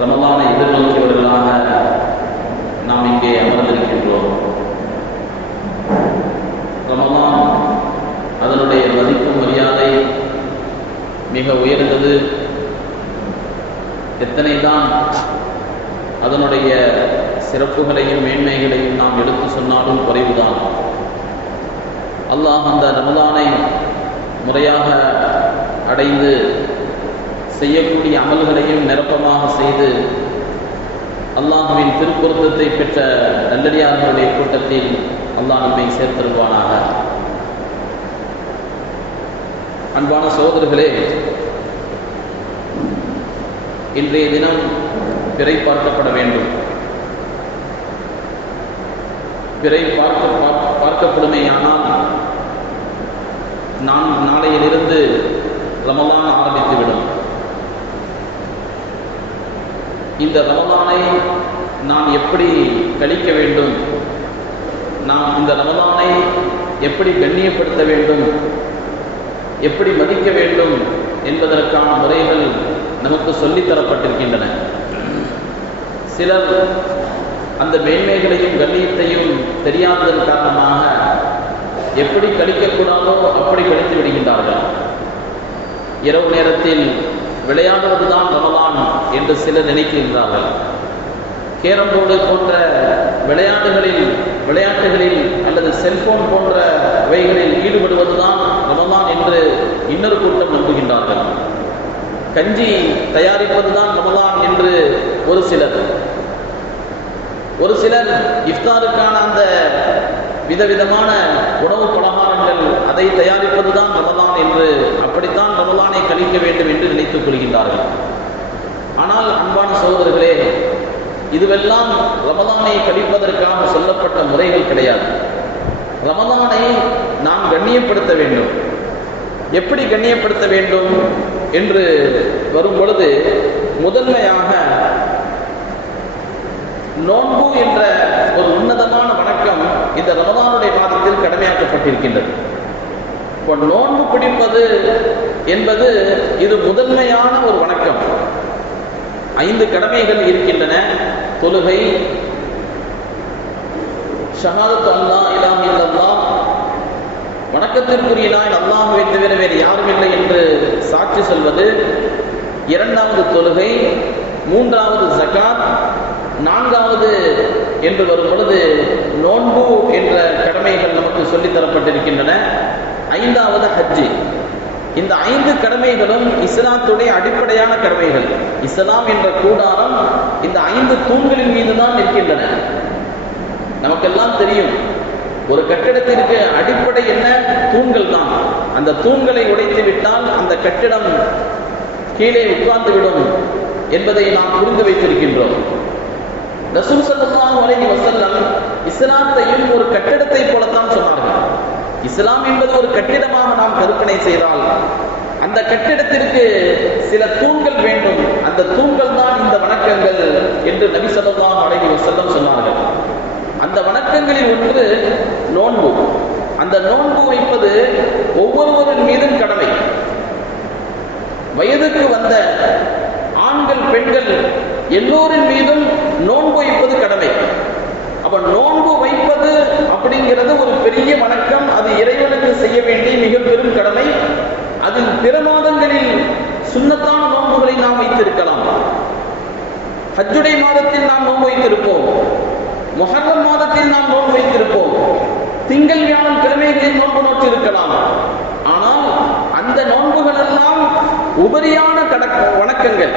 ரமலானை எதிர்நோக்கியவர்களாக நாம் இங்கே அமர்ந்திருக்கின்றோம் ரமலான் அதனுடைய மதிப்பு மரியாதை மிக உயர்ந்தது எத்தனை தான் அதனுடைய சிறப்புகளையும் மேன்மைகளையும் நாம் எடுத்து சொன்னாலும் குறைவுதான் அல்லாஹ் அந்த ரமலானை முறையாக அடைந்து செய்யக்கூடிய அமல்களையும் நிரப்பமாக செய்து அல்லாஹுவின் திருப்பொருத்தத்தை பெற்ற நல்லடியார்களுடைய கூட்டத்தில் அல்லாஹ் நம்மை சேர்த்திருவானாக அன்பான சகோதரர்களே இன்றைய தினம் பிறை பார்க்கப்பட வேண்டும் பிறை பார்க்க பார்க்கப்படுமேயானால் நான் நாளையிலிருந்து ரமலான் ஆரம்பித்துவிடும் இந்த ரமதானை நாம் எப்படி கழிக்க வேண்டும் நாம் இந்த ரமதானை எப்படி கண்ணியப்படுத்த வேண்டும் எப்படி மதிக்க வேண்டும் என்பதற்கான முறைகள் நமக்கு சொல்லித்தரப்பட்டிருக்கின்றன சிலர் அந்த மேன்மைகளையும் கண்ணியத்தையும் தெரியாததன் காரணமாக எப்படி கழிக்கக்கூடாதோ அப்படி கழித்து விடுகின்றார்கள் இரவு நேரத்தில் விளையாடுவதுதான் ரமதான் என்று சிலர் நினைக்கின்றார்கள் கேரம் போர்டு போன்ற விளையாட்டுகளில் விளையாட்டுகளில் அல்லது செல்போன் வகைகளில் ஈடுபடுவதுதான் ரமதான் என்று இன்னொரு கூட்டம் நம்புகின்றார்கள் கஞ்சி தயாரிப்பதுதான் ரமதான் என்று ஒரு சிலர் ஒரு சிலர் இஃப்தாருக்கான அந்த விதவிதமான உணவு பலகாரங்கள் அதை தயாரிப்பதுதான் ரமதான் என்று அப்படித்தான் ரமதானை கழிக்க வேண்டும் என்று நினைத்துக் கொள்கின்றார்கள் ஆனால் அன்பான சகோதரர்களே இதுவெல்லாம் ரமதானை கழிப்பதற்காக சொல்லப்பட்ட முறைகள் கிடையாது ரமதானை நாம் கண்ணியப்படுத்த வேண்டும் எப்படி கண்ணியப்படுத்த வேண்டும் என்று வரும் பொழுது முதன்மையாக நோன்பு என்ற இந்த ரமதானுடைய மாதத்தில் கடமையாக்கப்பட்டிருக்கின்றது இப்போ நோன்பு பிடிப்பது என்பது இது முதன்மையான ஒரு வணக்கம் ஐந்து கடமைகள் இருக்கின்றன தொழுகை ஷஹாதத் அல்லா இலாம் இல்லல்லா வணக்கத்திற்குரிய நான் அல்லாஹுவை தவிர வேறு யாரும் இல்லை என்று சாட்சி சொல்வது இரண்டாவது தொழுகை மூன்றாவது ஜகாத் நான்காவது என்று வரும் பொழுது நோன்பு என்ற கடமைகள் நமக்கு தரப்பட்டிருக்கின்றன ஐந்தாவது ஹஜ்ஜி இந்த ஐந்து கடமைகளும் இஸ்லாத்துடைய அடிப்படையான கடமைகள் இஸ்லாம் என்ற கூடாரம் இந்த ஐந்து தூண்களின் மீது தான் நிற்கின்றன நமக்கெல்லாம் தெரியும் ஒரு கட்டிடத்திற்கு அடிப்படை என்ன தூண்கள் தான் அந்த தூண்களை உடைத்து விட்டால் அந்த கட்டிடம் கீழே உட்கார்ந்து விடும் என்பதை நாம் புரிந்து வைத்திருக்கின்றோம் ரசூல் சல்லாஹூ அலஹி வசல்லம் இஸ்லாத்தையும் ஒரு கட்டிடத்தை போலத்தான் சொன்னார்கள் இஸ்லாம் என்பது ஒரு கட்டிடமாக நாம் கற்பனை செய்தால் அந்த கட்டிடத்திற்கு சில தூண்கள் வேண்டும் அந்த தூண்கள் தான் இந்த வணக்கங்கள் என்று நபி சொல்லாம் அழகி செல்லம் சொன்னார்கள் அந்த வணக்கங்களில் ஒன்று நோன்பு அந்த நோன்பு வைப்பது ஒவ்வொருவரின் மீதும் கடமை வயதுக்கு வந்த ஆண்கள் பெண்கள் எல்லோரின் மீதும் நோன்பு வைப்பது கடமை அப்ப நோன்பு வைப்பது அப்படிங்கிறது ஒரு பெரிய வணக்கம் அது இறைவனுக்கு செய்ய வேண்டிய மிக பெரும் கடமை அதில் பிற மாதங்களில் சுண்ணத்தான நோன்புகளை நாம் வைத்திருக்கலாம் ஹஜ்ஜுடை மாதத்தில் நாம் நோன்பு வைத்திருப்போம் மொஹர்ரம் மாதத்தில் நாம் நோன்பு வைத்திருப்போம் திங்கள் வியாழன் கிழமைகளில் நோன்பு நோட்டு இருக்கலாம் ஆனால் அந்த நோன்புகள் எல்லாம் உபரியான வணக்கங்கள்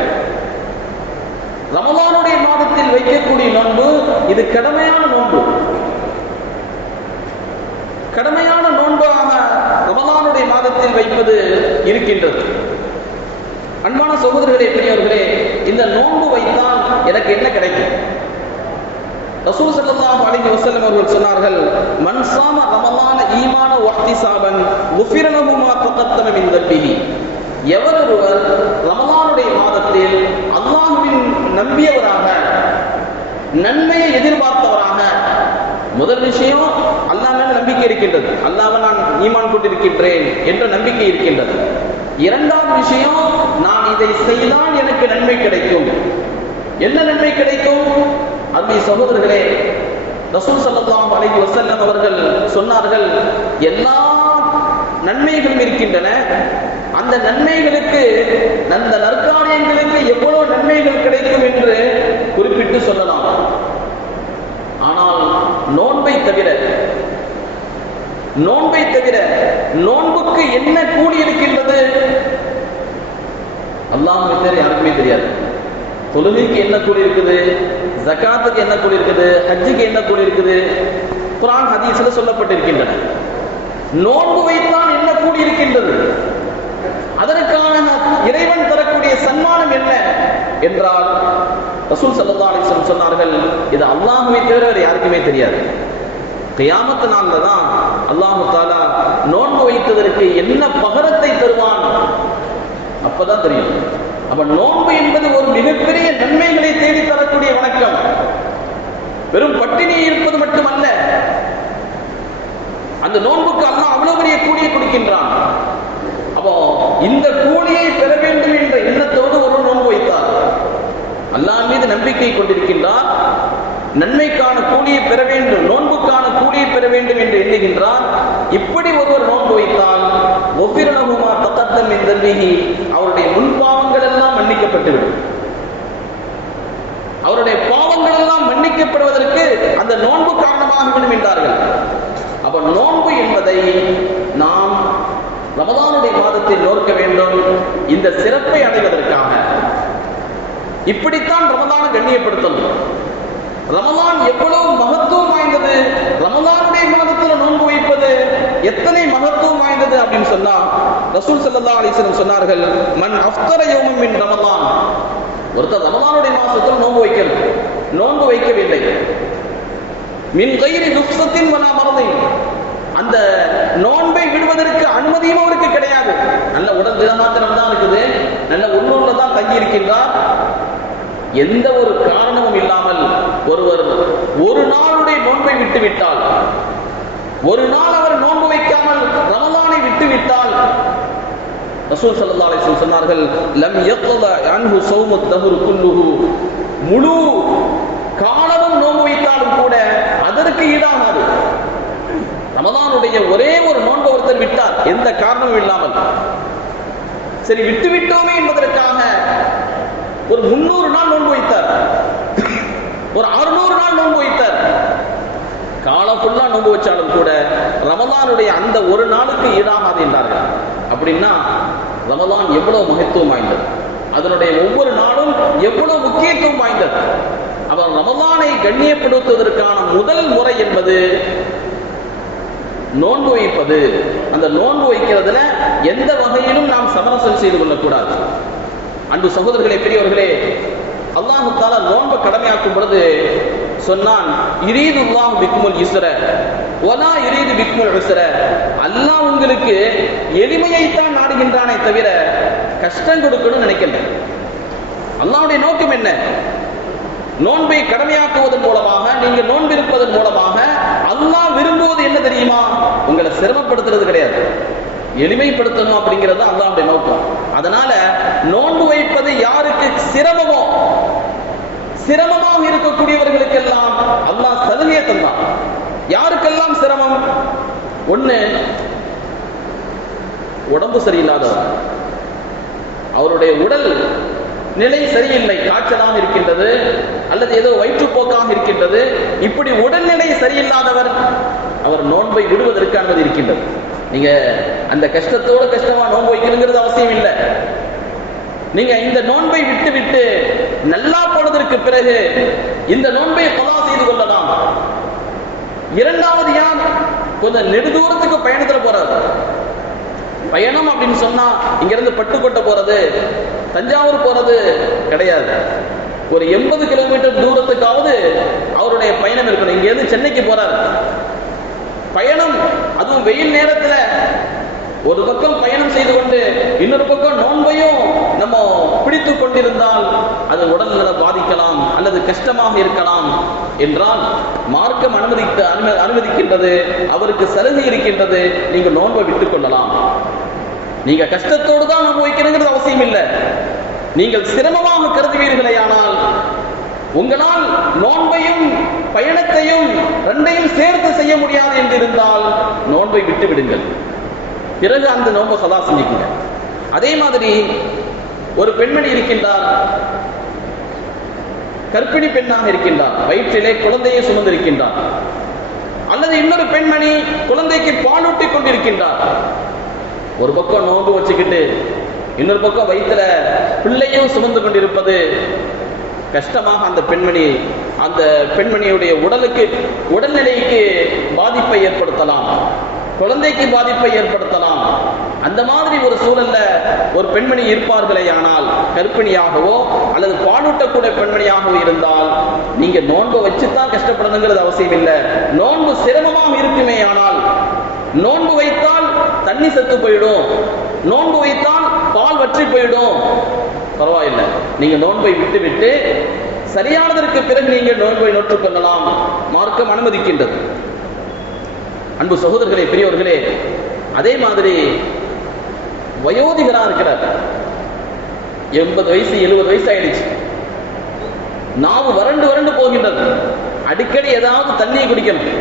ரமலானுடைய மாதத்தில் வைக்கக்கூடிய நோன்பு இது கடமையான நோன்பு கடமையான நோன்பாக ரமலானுடைய மாதத்தில் வைப்பது இருக்கின்றது அன்பான சகோதரர்களே பெரியவர்களே இந்த நோன்பு வைத்தால் எனக்கு என்ன கிடைக்கும் ரசூல் சல்லாஹ் அலிஹி வசல்லம் அவர்கள் சொன்னார்கள் மன்சாம ரமலான ஈமான வக்தி சாபன் உஃபிரனமுமா பக்கத்தனம் இந்த எவரொருவர் ரமலானுடைய மாதத்தில் அல்லாஹுவின் நம்பியவராக நன்மையை எதிர்பார்த்தவராக முதல் விஷயம் அல்லாஹ் மேல் நம்பிக்கை இருக்கின்றது அல்லாவை நான் ஈமான் கொண்டிருக்கின்றேன் என்ற நம்பிக்கை இருக்கின்றது இரண்டாவது விஷயம் நான் இதை செய்தால் எனக்கு நன்மை கிடைக்கும் என்ன நன்மை கிடைக்கும் அன்பு சகோதரர்களே ரசூல் சல்லாம் அலைகி வசல்லம் அவர்கள் சொன்னார்கள் எல்லா நன்மைகளும் இருக்கின்றன அந்த நன்மைகளுக்கு அந்த நற்காரியங்களுக்கு எவ்வளவு நன்மைகள் கிடைக்கும் என்று குறிப்பிட்டு சொல்லலாம் ஆனால் நோன்பை தவிர நோன்பை தவிர நோன்புக்கு என்ன கூடி இருக்கின்றது அல்லாஹ் யாருக்குமே தெரியாது தொழுகைக்கு என்ன கூடி இருக்குது ஜக்காத்துக்கு என்ன கூடி இருக்குது ஹஜ்ஜுக்கு என்ன கூடி இருக்குது குரான் ஹதீஸ்ல சொல்லப்பட்டிருக்கின்றன நோன்பு வைத்தான் என்ன கூடி இருக்கின்றது அதற்கான இறைவன் தரக்கூடிய சன்மானம் என்ன என்றால் ரசூல் சல்லா சொன்னார்கள் இது அல்லாஹுமே தவிர வேறு யாருக்குமே தெரியாது கையாமத்து நாள்ல தான் அல்லாஹு தாலா நோன்பு வைத்ததற்கு என்ன பகரத்தை தருவான் அப்பதான் தெரியும் அப்ப நோன்பு என்பது ஒரு மிகப்பெரிய நன்மைகளை தேடி தரக்கூடிய வணக்கம் வெறும் பட்டினி இருப்பது மட்டுமல்ல அந்த நோன்புக்கு அல்லாஹ் அவ்வளவு பெரிய கூடிய கொடுக்கின்றான் இந்த கூலியை பெற வேண்டும் என்ற எண்ணத்தோடு ஒரு நோன்பு வைத்தார் அல்லாஹ் மீது நம்பிக்கை கொண்டிருக்கின்றார் நன்மைக்கான கூலியை பெற வேண்டும் நோன்புக்கான கூலியை பெற வேண்டும் என்று எண்ணுகின்றார் இப்படி ஒருவர் நோன்பு வைத்தால் ஒவ்வொரு நகுமா தத்தத்தம் என்ற அவருடைய முன்பாவங்கள் எல்லாம் மன்னிக்கப்பட்டுவிடும் அவருடைய பாவங்கள் எல்லாம் மன்னிக்கப்படுவதற்கு அந்த நோன்பு காரணமாக விடும் என்றார்கள் இந்த சிறப்பை அடைவதற்காக இப்படித்தான் ரமதான கண்ணியப்படுத்தணும் ரமதான் எவ்வளவு மகத்துவம் வாய்ந்தது ரமதானுடைய மாதத்துல நோன்பு வைப்பது எத்தனை மகத்துவம் வாய்ந்தது அப்படின்னு சொன்னா ரசூல் சல்லா அலிஸ்லம் சொன்னார்கள் மண் அஃப்தர யோமம் மின் ரமதான் ஒருத்தர் ரமதானுடைய மாசத்தில் நோன்பு வைக்கணும் நோன்பு வைக்கவில்லை மின் கயிறு நுக்சத்தின் மன மறந்தை அந்த நோன்பை விடுவதற்கு அனுமதியும் அவருக்கு கிடையாது நல்ல உடல் திடமாத்திரம் தான் இருக்குது நல்ல உள்ளூர்ல தான் தங்கி இருக்கின்றார் எந்த ஒரு காரணமும் இல்லாமல் ஒருவர் ஒரு நாளுடைய நோன்பை விட்டு விட்டால் ஒரு நாள் அவர் நோன்பு வைக்காமல் ரமலானை விட்டு விட்டால் ரசூல் சல்லா அலிஸ்லம் சொன்னார்கள் லம் யக்தத அன்ஹு சௌமு முழு காலமும் நோன்பு வைத்தாலும் கூட அதற்கு ஈடாகாது ரமதானுடைய ஒரே ஒரு நோன்பு ஒருத்தர் விட்டார் எந்த காரணமும் இல்லாமல் சரி விட்டு விட்டோமே என்பதற்காக ஒரு முன்னூறு நாள் நோன்பு வைத்தார் ஒரு அறுநூறு நாள் நோன்பு வைத்தார் காலம் ஃபுல்லா நோன்பு வச்சாலும் கூட ரமதானுடைய அந்த ஒரு நாளுக்கு ஈடாகாது என்றார்கள் அப்படின்னா ரமதான் எவ்வளவு மகத்துவம் வாய்ந்தது அதனுடைய ஒவ்வொரு நாளும் எவ்வளவு முக்கியத்துவம் வாய்ந்தது அவர் ரமதானை கண்ணியப்படுத்துவதற்கான முதல் முறை என்பது நோன்பு வைப்பது அந்த நோன்பு வைக்கிறதுல எந்த வகையிலும் நாம் சமரசம் செய்து கொள்ளக்கூடாது அன்பு சகோதரர்களே பெரியவர்களே அல்லாஹு தாலா நோன்பை கடமையாக்கும் பொழுது சொன்னான் இரீது உல்லாஹ் பிக்முல் இஸ்ர ஒலா இரீது பிக்முல் இஸ்ர அல்லாஹ் உங்களுக்கு எளிமையைத்தான் நாடுகின்றானே தவிர கஷ்டம் கொடுக்கணும்னு நினைக்கல அல்லாஹுடைய நோக்கம் என்ன நோன்பை கடமையாக்குவதன் மூலமாக நீங்கள் நோன்பு இருப்பதன் மூலமாக அல்லா விரும்புவது என்ன தெரியுமா உங்களை சிரமப்படுத்துறது கிடையாது எளிமைப்படுத்தணும் அப்படிங்கிறது அல்லாவுடைய நோக்கம் அதனால நோன்பு வைப்பது யாருக்கு சிரமமோ சிரமமாக இருக்கக்கூடியவர்களுக்கெல்லாம் அல்லாஹ் சலுகையை தந்தான் யாருக்கெல்லாம் சிரமம் ஒண்ணு உடம்பு சரியில்லாதவர் அவருடைய உடல் நிலை சரியில்லை காய்ச்சலாக இருக்கின்றது அல்லது ஏதோ வயிற்றுப்போக்காக இருக்கின்றது இப்படி உடல்நிலை சரியில்லாதவர் அவர் நோன்பை விடுவதற்கு அனுமதி இருக்கின்றது நீங்க அந்த கஷ்டத்தோட கஷ்டமா நோன்பு வைக்கணுங்கிறது அவசியம் இல்லை நீங்க இந்த நோன்பை விட்டு விட்டு நல்லா போனதற்கு பிறகு இந்த நோன்பை பலா செய்து கொள்ளலாம் இரண்டாவது யார் கொஞ்சம் நெடுதூரத்துக்கு பயணத்துல போறது பயணம் அப்படின்னு சொன்னா இங்க இருந்து பட்டுக்கொட்ட போறது தஞ்சாவூர் போறது கிடையாது ஒரு எண்பது கிலோமீட்டர் தூரத்துக்காவது அவருடைய பயணம் இருக்கணும் இங்கேருந்து சென்னைக்கு போறாரு பயணம் அதுவும் வெயில் நேரத்துல ஒரு பக்கம் பயணம் செய்து கொண்டு இன்னொரு பக்கம் நோன்பையும் நம்ம பிடித்து கொண்டிருந்தால் அது உடல்நல பாதிக்கலாம் அல்லது கஷ்டமாக இருக்கலாம் என்றால் மார்க்கம் அனுமதி அனுமதிக்கின்றது அவருக்கு சலுகை இருக்கின்றது நீங்கள் நோன்பை விட்டுக் கொள்ளலாம் நீங்க கஷ்டத்தோடு தான் அனுபவிக்கணுங்கிறது அவசியம் இல்லை நீங்கள் சிரமமாக கருதுவீர்களே ஆனால் உங்களால் நோன்பையும் பயணத்தையும் ரெண்டையும் சேர்த்து செய்ய முடியாது என்று இருந்தால் நோன்பை விட்டு விடுங்கள் பிறகு அந்த நோன்பை சதா செஞ்சுக்குங்க அதே மாதிரி ஒரு பெண்மணி இருக்கின்றார் கர்ப்பிணி பெண்ணாக இருக்கின்றார் வயிற்றிலே குழந்தையை சுமந்திருக்கின்றார் அல்லது இன்னொரு பெண்மணி குழந்தைக்கு பாலூட்டிக் கொண்டிருக்கின்றார் ஒரு பக்கம் நோன்பு வச்சுக்கிட்டு இன்னொரு பக்கம் வயிற்றுல பிள்ளையும் சுமந்து கொண்டிருப்பது கஷ்டமாக அந்த பெண்மணி அந்த பெண்மணியுடைய உடலுக்கு உடல்நிலைக்கு பாதிப்பை ஏற்படுத்தலாம் குழந்தைக்கு பாதிப்பை ஏற்படுத்தலாம் அந்த மாதிரி ஒரு சூழல்ல ஒரு பெண்மணி இருப்பார்களே ஆனால் கர்ப்பிணியாகவோ அல்லது பாலூட்டக்கூட பெண்மணியாகவோ இருந்தால் நீங்க நோன்பு வச்சுத்தான் கஷ்டப்படணுங்கிறது அவசியம் இல்லை நோன்பு சிரமமாக இருக்குமே ஆனால் நோன்பு வைத்தால் தண்ணி செத்து போயிடும் நோன்பு வைத்தால் பால் வற்றி போயிடும் பரவாயில்லை நீங்க நோன்பை விட்டு விட்டு சரியானதற்கு பிறகு நீங்க நோன்பை நோற்று கொள்ளலாம் மார்க்கம் அனுமதிக்கின்றது அன்பு சகோதரர்களே பெரியவர்களே அதே மாதிரி வயோதிகரா இருக்கிறார் எண்பது வயசு எழுபது வயசு ஆயிடுச்சு நாவு வறண்டு வறண்டு போகின்றது அடிக்கடி ஏதாவது தண்ணியை குடிக்கணும்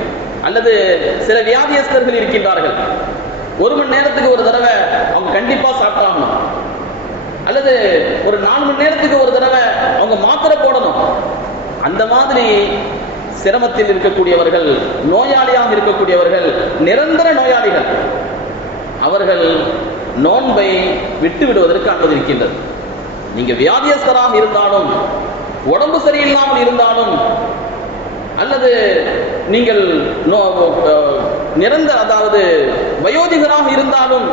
அல்லது சில வியாதியஸ்தர்கள் இருக்கின்றார்கள் ஒரு மணி நேரத்துக்கு ஒரு தடவை அவங்க கண்டிப்பா சாப்பிட்டாகணும் அல்லது ஒரு நாலு மணி நேரத்துக்கு ஒரு தடவை அவங்க மாத்திரை போடணும் அந்த மாதிரி சிரமத்தில் இருக்கக்கூடியவர்கள் நோயாளியாக இருக்கக்கூடியவர்கள் நிரந்தர நோயாளிகள் அவர்கள் நோன்பை விட்டு விடுவதற்கு அனுமதிக்கின்றது நீங்க வியாதியஸ்தராக இருந்தாலும் உடம்பு சரியில்லாமல் இருந்தாலும் அல்லது நீங்கள் நிரந்தர அதாவது வயோதிகராக இருந்தாலும்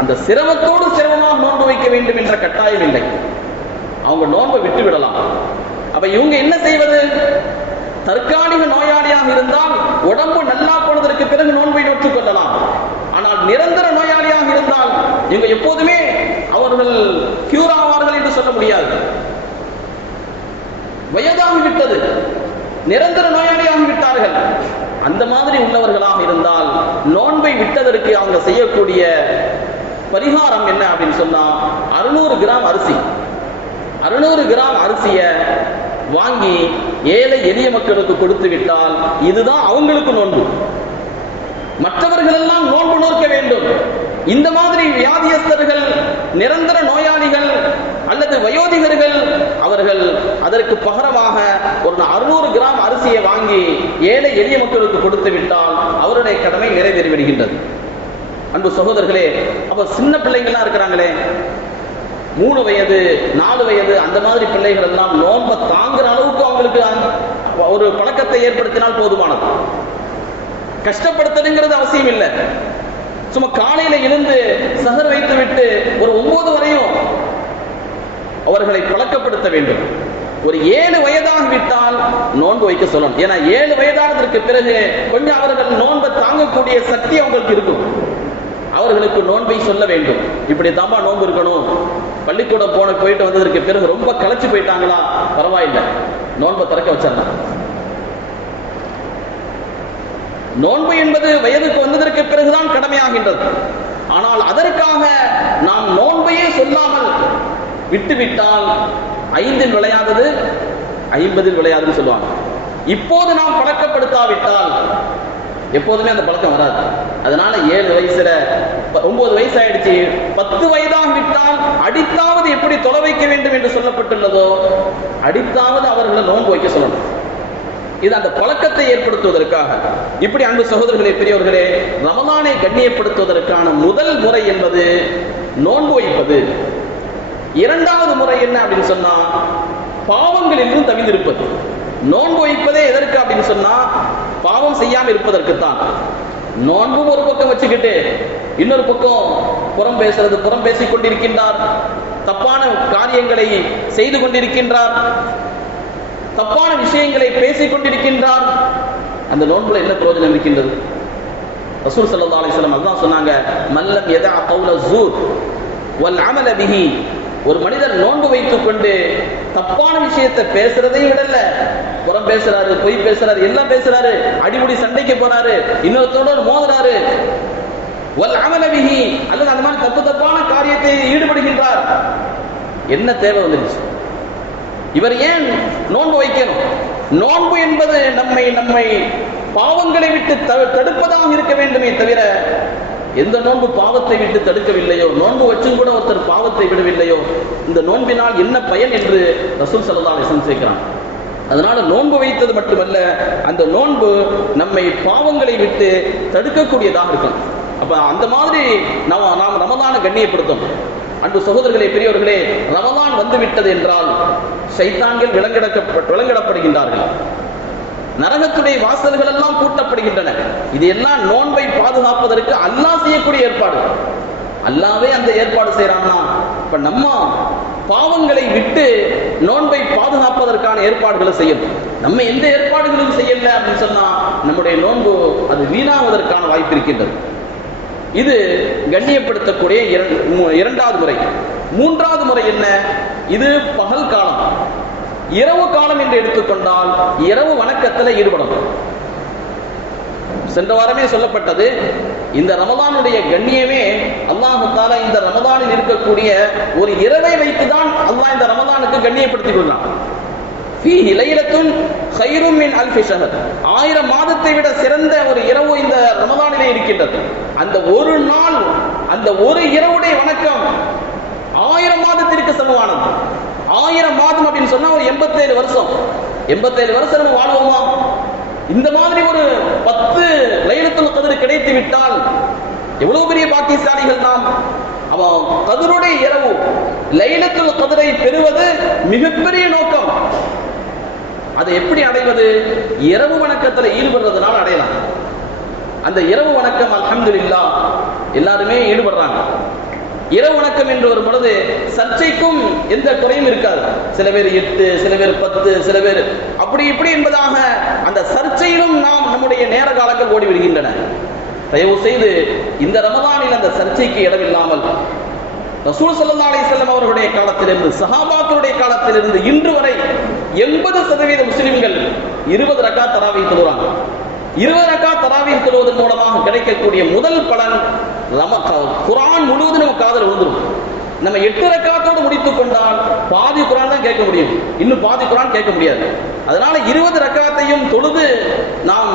அந்த சிரமத்தோடு சிரமமாக நோன்பு வைக்க வேண்டும் என்ற கட்டாயம் இல்லை அவங்க நோன்பை விட்டு விடலாம் அப்ப இவங்க என்ன செய்வது தற்காலிக நோயாளியாக இருந்தால் உடம்பு நல்லா போனதற்கு பிறகு நோன்பை நோற்றுக் கொள்ளலாம் ஆனால் நிரந்தர நோயாளியாக இருந்தால் இவங்க எப்போதுமே அவர்கள் கியூர் ஆவார்கள் என்று சொல்ல முடியாது வயதாகிவிட்டது நிரந்தர நோயாளியாகி விட்டார்கள் அந்த மாதிரி உள்ளவர்களாக இருந்தால் நோன்பை விட்டதற்கு அவங்க செய்யக்கூடிய பரிகாரம் என்ன அப்படின்னு சொன்னா அறுநூறு கிராம் அரிசி அறுநூறு கிராம் அரிசியை வாங்கி ஏழை எளிய மக்களுக்கு கொடுத்து விட்டால் இதுதான் அவங்களுக்கு நோன்பு மற்றவர்கள் எல்லாம் நோன்பு நோக்க வேண்டும் இந்த மாதிரி வியாதியஸ்தர்கள் நிரந்தர நோயாளிகள் அல்லது வயோதிகர்கள் அவர்கள் அதற்கு பகரமாக ஒரு அறுநூறு கிராம் அரிசியை வாங்கி ஏழை எளிய மக்களுக்கு கொடுத்து விட்டால் அவருடைய கடமை நிறைவேறிவிடுகின்றது அன்பு சகோதரர்களே அப்ப சின்ன பிள்ளைங்கள்லாம் இருக்கிறாங்களே மூணு வயது நாலு வயது அந்த மாதிரி பிள்ளைகள் எல்லாம் நோம்ப தாங்குற அளவுக்கு அவங்களுக்கு ஒரு பழக்கத்தை ஏற்படுத்தினால் போதுமானது கஷ்டப்படுத்தணுங்கிறது அவசியம் இல்லை சும்மா காலையில இருந்து சகர் வைத்து விட்டு ஒரு ஒன்பது வரையும் அவர்களை பழக்கப்படுத்த வேண்டும் ஒரு ஏழு வயதாக விட்டால் நோன்பு வைக்க சொல்லணும் ஏன்னா ஏழு வயதானதற்கு பிறகு கொஞ்சம் அவர்கள் நோன்பை தாங்கக்கூடிய சக்தி அவங்களுக்கு இருக்கும் அவர்களுக்கு நோன்பை சொல்ல வேண்டும் இப்படி தாம்பா நோன்பு இருக்கணும் பள்ளிக்கூடம் போன போயிட்டு வந்ததற்கு பிறகு ரொம்ப களைச்சு போயிட்டாங்களா பரவாயில்லை நோன்பை திறக்க வச்சிடலாம் நோன்பு என்பது வயதுக்கு வந்ததற்கு பிறகுதான் கடமையாகின்றது ஆனால் அதற்காக நாம் நோன்பையே சொல்லாமல் விட்டுவிட்டால் ஐந்தில் விளையாதது ஐம்பதில் விளையாதுன்னு சொல்லுவாங்க இப்போது நாம் பழக்கப்படுத்தாவிட்டால் எப்போதுமே அந்த பழக்கம் வராது அதனால ஏழு வயசுல ஒன்பது வயசு ஆயிடுச்சு பத்து வயதாக விட்டால் அடித்தாவது எப்படி தொலை வைக்க வேண்டும் என்று சொல்லப்பட்டுள்ளதோ அடித்தாவது அவர்களை நோன்பு வைக்க சொல்லணும் இது அந்த பழக்கத்தை ஏற்படுத்துவதற்காக இப்படி அன்பு சகோதரர்களே பெரியவர்களே ரமதானை கண்ணியப்படுத்துவதற்கான முதல் முறை என்பது நோன்பு வைப்பது இரண்டாவது முறை என்ன அப்படின்னு சொன்னா பாவங்களிலும் தவிந்திருப்பது நோன்பு வைப்பதே எதற்கு அப்படின்னு சொன்னா பாவம் செய்யாமல் இருப்பதற்குத்தான் நோன்பும் ஒரு பக்கம் வச்சுக்கிட்டு இன்னொரு பக்கம் புறம் பேசுறது புறம் பேசிக் கொண்டிருக்கின்றார் தப்பான காரியங்களை செய்து கொண்டிருக்கின்றார் தப்பான விஷயங்களை பேசிக் கொண்டிருக்கின்றார் அந்த நோன்புல என்ன பிரயோஜனம் இருக்கின்றது ரசூல் சல்லா அலிஸ்லாம் அதுதான் சொன்னாங்க மல்லம் எதா கவுல ஜூர் வல் அமல பிஹி ஒரு மனிதர் நோன்பு வைத்துக் கொண்டு தப்பான விஷயத்தை பேசுறதையும் விடல புறம் பேசுறாரு பொய் பேசுறாரு எல்லாம் பேசுறாரு அடிமுடி சண்டைக்கு போறாரு இன்னொருத்தோட மோதுறாரு அல்லது அந்த மாதிரி தப்பு தப்பான காரியத்தை ஈடுபடுகின்றார் என்ன தேவை வந்துருச்சு இவர் ஏன் நோன்பு வைக்கணும் நோன்பு என்பது நம்மை நம்மை பாவங்களை விட்டு தடுப்பதாக இருக்க வேண்டுமே தவிர எந்த நோன்பு பாவத்தை விட்டு தடுக்கவில்லையோ நோன்பு வச்சும் கூட ஒருத்தர் பாவத்தை விடவில்லையோ இந்த நோன்பினால் என்ன பயன் என்று ரசூல் சல்லா சேர்க்கிறான் அதனால நோன்பு வைத்தது மட்டுமல்ல அந்த நோன்பு நம்மை பாவங்களை விட்டு தடுக்கக்கூடியதாக இருக்கும் அப்ப அந்த மாதிரி நாம் நாம் ரமதான கண்ணியப்படுத்தும் அன்று சகோதரர்களே பெரியவர்களே ரமதான் வந்துவிட்டது என்றால் சைத்தான்கள் விலங்கிடக்க விலங்கிடப்படுகின்றார்கள் நரகத்துடைய வாசல்கள் எல்லாம் கூட்டப்படுகின்றன இது எல்லாம் நோன்பை பாதுகாப்பதற்கு அல்லாஹ் செய்யக்கூடிய ஏற்பாடு அல்லாவே அந்த ஏற்பாடு செய்யறான்னா இப்ப நம்ம பாவங்களை விட்டு நோன்பை பாதுகாப்பதற்கான ஏற்பாடுகளை செய்யணும் நம்ம எந்த ஏற்பாடுகளும் செய்யல அப்படின்னு சொன்னா நம்முடைய நோன்பு அது வீணாவதற்கான வாய்ப்பு இருக்கின்றது இது கண்ணியப்படுத்தக்கூடிய இரண்டாவது முறை மூன்றாவது முறை என்ன இது பகல் காலம் இரவு காலம் என்று எடுத்துக்கொண்டால் இரவு வணக்கத்தில் ஈடுபடணும் சென்ற வாரமே சொல்லப்பட்டது இந்த ரமதானுடைய கண்ணியமே அல்லாஹு தாலா இந்த ரமதானில் இருக்கக்கூடிய ஒரு இரவை வைத்துதான் அல்லாஹ் இந்த ரமதானுக்கு கண்ணியப்படுத்தி கொள்ளான் ஆயிரம் மாதத்தை விட சிறந்த ஒரு இரவு இந்த ரமதானிலே இருக்கின்றது அந்த ஒரு நாள் அந்த ஒரு இரவுடைய வணக்கம் ஆயிரம் மாதத்திற்கு சமமானது ஆயிரம் மாதம் அப்படின்னு சொன்னா ஒரு எண்பத்தேழு வருஷம் எண்பத்தேழு வருஷம் நம்ம வாழ்வோமா இந்த மாதிரி ஒரு பத்து லைலத்துல கதிர் கிடைத்து விட்டால் எவ்வளவு பெரிய பாக்கியசாலிகள் நாம் அவன் கதிருடைய இரவு லைலத்துல கதிரை பெறுவது மிகப்பெரிய நோக்கம் அதை எப்படி அடைவது இரவு வணக்கத்தில் ஈடுபடுறதுனால அடையலாம் அந்த இரவு வணக்கம் அலமது இல்லா எல்லாருமே ஈடுபடுறாங்க இரவு வணக்கம் என்று வரும் பொழுது சர்ச்சைக்கும் எந்த குறையும் இருக்காது சில பேர் எட்டு சில பேர் பத்து சில பேர் அப்படி இப்படி என்பதாக அந்த சர்ச்சையிலும் நாம் நம்முடைய நேர காலங்கள் ஓடி விடுகின்றன தயவு செய்து இந்த ரமதானில் அந்த சர்ச்சைக்கு இடமில்லாமல் ரசூல் சல்லா செல்லம் அவர்களுடைய காலத்திலிருந்து சஹாபாக்களுடைய காலத்திலிருந்து இன்று வரை எண்பது சதவீத முஸ்லிம்கள் இருபது ரக்கா தராவை தொழுறாங்க இருபது ரக்கா தராவியில் தொழுவதன் மூலமாக கிடைக்கக்கூடிய முதல் பலன் நமக்கு குரான் முழுவதும் நம்ம காதல் விழுந்துடும் நம்ம எட்டு ரக்காத்தோடு முடித்து கொண்டால் பாதி குரான் தான் கேட்க முடியும் இன்னும் பாதி குரான் கேட்க முடியாது அதனால இருபது ரக்காத்தையும் தொழுது நாம்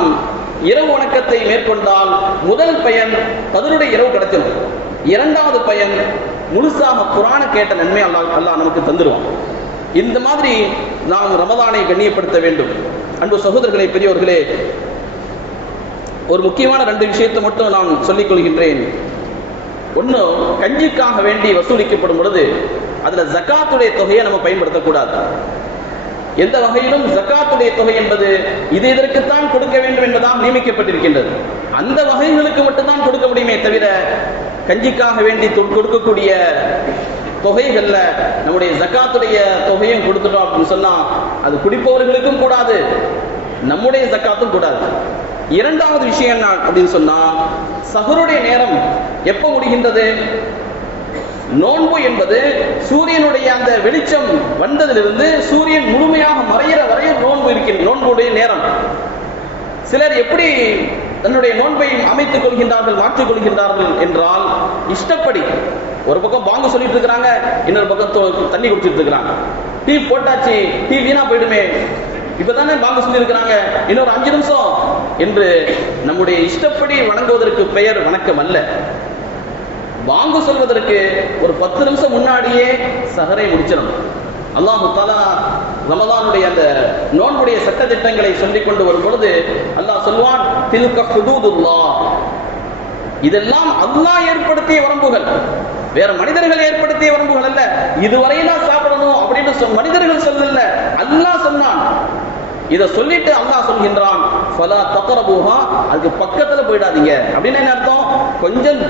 இரவு வணக்கத்தை மேற்கொண்டால் முதல் பயன் கதருடைய இரவு கிடைச்சிடும் இரண்டாவது பயன் முழுசாக குரான கேட்ட நன்மை அல்லா அல்லா நமக்கு தந்துடுவான் இந்த மாதிரி நாம் ரமதானை கண்ணியப்படுத்த வேண்டும் அன்பு சகோதரர்களை பெரியவர்களே ஒரு முக்கியமான ரெண்டு விஷயத்தை மட்டும் நான் சொல்லிக் கொள்கின்றேன் ஒன்று கஞ்சிக்காக வேண்டி வசூலிக்கப்படும் பொழுது அதில் ஜக்காத்துடைய தொகையை நம்ம பயன்படுத்தக்கூடாது எந்த வகையிலும் ஜக்காத்துடைய தொகை என்பது இது இதற்குத்தான் கொடுக்க வேண்டும் என்பதால் நியமிக்கப்பட்டிருக்கின்றது அந்த வகைகளுக்கு மட்டும்தான் கொடுக்க முடியுமே தவிர கஞ்சிக்காக வேண்டி கொடுக்கக்கூடிய தொகைகள்ல நம்முடைய ஜக்காத்துடைய தொகையும் கொடுத்துட்டோம் அப்படின்னு சொன்னா அது குடிப்பவர்களுக்கும் கூடாது நம்முடைய ஜக்காத்தும் கூடாது இரண்டாவது விஷயம் என்ன அப்படின்னு சொன்னா சகருடைய நேரம் எப்ப முடிகின்றது நோன்பு என்பது சூரியனுடைய அந்த வெளிச்சம் வந்ததிலிருந்து சூரியன் முழுமையாக மறைகிற வரையும் நோன்பு இருக்கின்ற நோன்புடைய நேரம் சிலர் எப்படி தன்னுடைய நோன்பை அமைத்துக் கொள்கின்றார்கள் மாற்றிக் கொள்கின்றார்கள் என்றால் இஷ்டப்படி ஒரு பக்கம் பாங்கு சொல்லிட்டு இருக்கிறாங்க இன்னொரு பக்கம் தண்ணி குடிச்சிட்டு இருக்கிறாங்க டீ போட்டாச்சு டீ வீணா போயிடுமே இப்பதானே பாங்கு சொல்லி இருக்கிறாங்க இன்னொரு அஞ்சு நிமிஷம் என்று நம்முடைய இஷ்டப்படி வணங்குவதற்கு பெயர் வணக்கம் அல்ல வாங்க சொல்வதற்கு ஒரு பத்து நிமிஷம் முன்னாடியே சகரை முடிச்சிடும் அல்லாஹு தாலா ரமதானுடைய அந்த நோன்புடைய சட்ட திட்டங்களை சொல்லிக் கொண்டு வரும் பொழுது அல்லாஹ் சொல்வான் தில்க ஹுதூதுல்லா இதெல்லாம் அல்லாஹ் ஏற்படுத்திய வரம்புகள் வேற மனிதர்கள் ஏற்படுத்திய வரம்புகள் அல்ல இதுவரையிலாம் சாப்பிடணும் அப்படின்னு மனிதர்கள் சொல்லல அல்லாஹ் சொன்னான் இதை சொல்லிட்டு அல்லாஹ் சொல்கின்றான் பல தக்கரபூஹா அதுக்கு பக்கத்துல போயிடாதீங்க அப்படின்னு என்ன அர்த்தம் கொஞ்சம்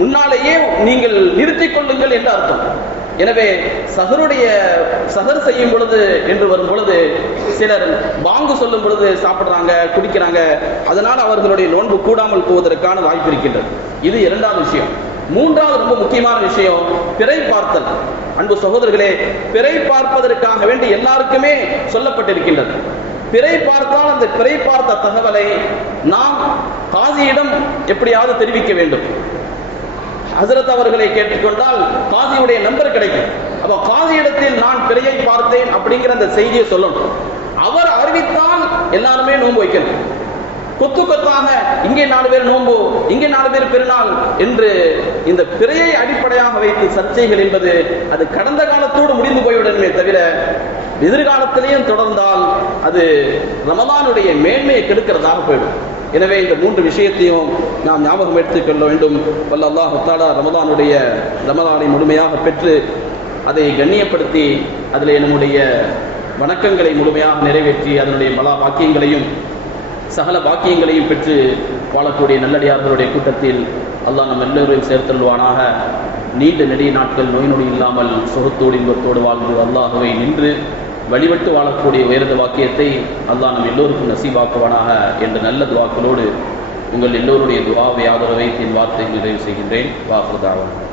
முன்னாலேயே நீங்கள் நிறுத்திக் கொள்ளுங்கள் என்று அர்த்தம் எனவே சகருடைய சகர் செய்யும் பொழுது என்று வரும் பொழுது சிலர் பாங்கு சொல்லும் பொழுது சாப்பிட்றாங்க குடிக்கிறாங்க அதனால் அவர்களுடைய நோன்பு கூடாமல் போவதற்கான வாய்ப்பு இருக்கின்றது இது இரண்டாவது விஷயம் மூன்றாவது ரொம்ப முக்கியமான விஷயம் பிறை பார்த்தல் அன்பு சகோதரர்களே பிறை பார்ப்பதற்காக வேண்டி எல்லாருக்குமே சொல்லப்பட்டிருக்கின்றது பிறை பார்த்தால் அந்த பிறை பார்த்த தகவலை நாம் காசியிடம் எப்படியாவது தெரிவிக்க வேண்டும் ஹசரத் அவர்களை கேட்டுக்கொண்டால் காசியுடைய நம்பர் கிடைக்கும் அப்ப காசியிடத்தில் நான் பிறையை பார்த்தேன் அப்படிங்கிற அந்த செய்தியை சொல்லணும் அவர் அறிவித்தால் எல்லாருமே நோன்பு வைக்கணும் கொத்து கொத்தாக இங்கே நாலு பேர் நோம்பு இங்கே நாலு பேர் பெருநாள் என்று இந்த பிறையை அடிப்படையாக வைத்து சர்ச்சைகள் என்பது அது கடந்த காலத்தோடு முடிந்து போய்விடணுமே தவிர எதிர்காலத்திலேயும் தொடர்ந்தால் அது ரமதானுடைய மேன்மையை கெடுக்கிறதாக போயிடும் எனவே இந்த மூன்று விஷயத்தையும் நாம் ஞாபகம் எடுத்துக் கொள்ள வேண்டும் வல்ல அல்லாஹ் தாலா ரமதானுடைய ரமதானை முழுமையாக பெற்று அதை கண்ணியப்படுத்தி அதில் என்னுடைய வணக்கங்களை முழுமையாக நிறைவேற்றி அதனுடைய பல வாக்கியங்களையும் சகல பாக்கியங்களையும் பெற்று வாழக்கூடிய நல்லடியார்களுடைய கூட்டத்தில் அல்லாஹ் நம் எல்லோரையும் சேர்த்தல்வானாக நீண்ட நெடிய நாட்கள் நோய் நொடி இல்லாமல் சொகுத்தோடு இன்பத்தோடு வாழ்ந்து அல்லாஹுவை நின்று வழிபட்டு வாழக்கூடிய உயர்ந்த வாக்கியத்தை அல்லாஹ் நம் எல்லோருக்கும் நசீபாக்குவானாக என்ற நல்ல துவாக்களோடு உங்கள் எல்லோருடைய துவாவை ஆதரவை என் வார்த்தை நிறைவு செய்கின்றேன் வாக்குதாவன்